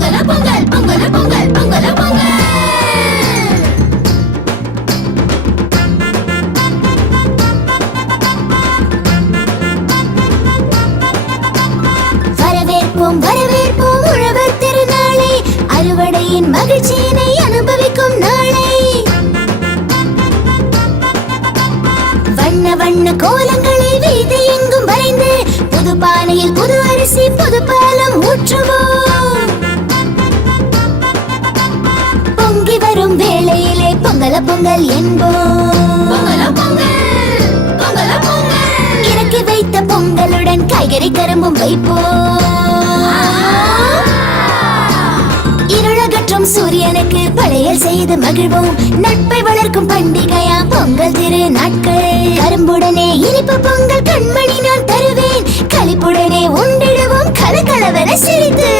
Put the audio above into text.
பொங்கல பொங்கல் பொங்கல பொங்கல் பொங்கல பொங்கல். வரவேற்போம் வரவேற்போம் உழவர் திருநாளை, அறுவடையின் மகிழ்ச்சியினை அனுபவிக்கும் நாளை. வண்ண வண்ண கோலங்களை வீதி எங்கும் வரைந்து, புது பானையில் புது அரிசி புது பாலம் ஊற்றுவோம். பொங்கி வரும் வேளையிலே பொங்கல பொங்கல் என்போம். பொங்கல பொங்கல் பொங்கல பொங்கல். இறக்கி வைத்த பொங்கலுடன் காய்கறி கரும்பும் வைப்போம். இருளகற்றும் சூரியனுக்கு படையல் செய்து மகிழ்வோம். நட்பை வளர்க்கும் பண்டிகையா பொங்கல் திரு நாட்கள். கரும்புடனே இனிப்பு பொங்கல் கண்மணி நான் தருவேன். களிப்புடனே உண்டிடுவோம் கலகலவென சிரித்து.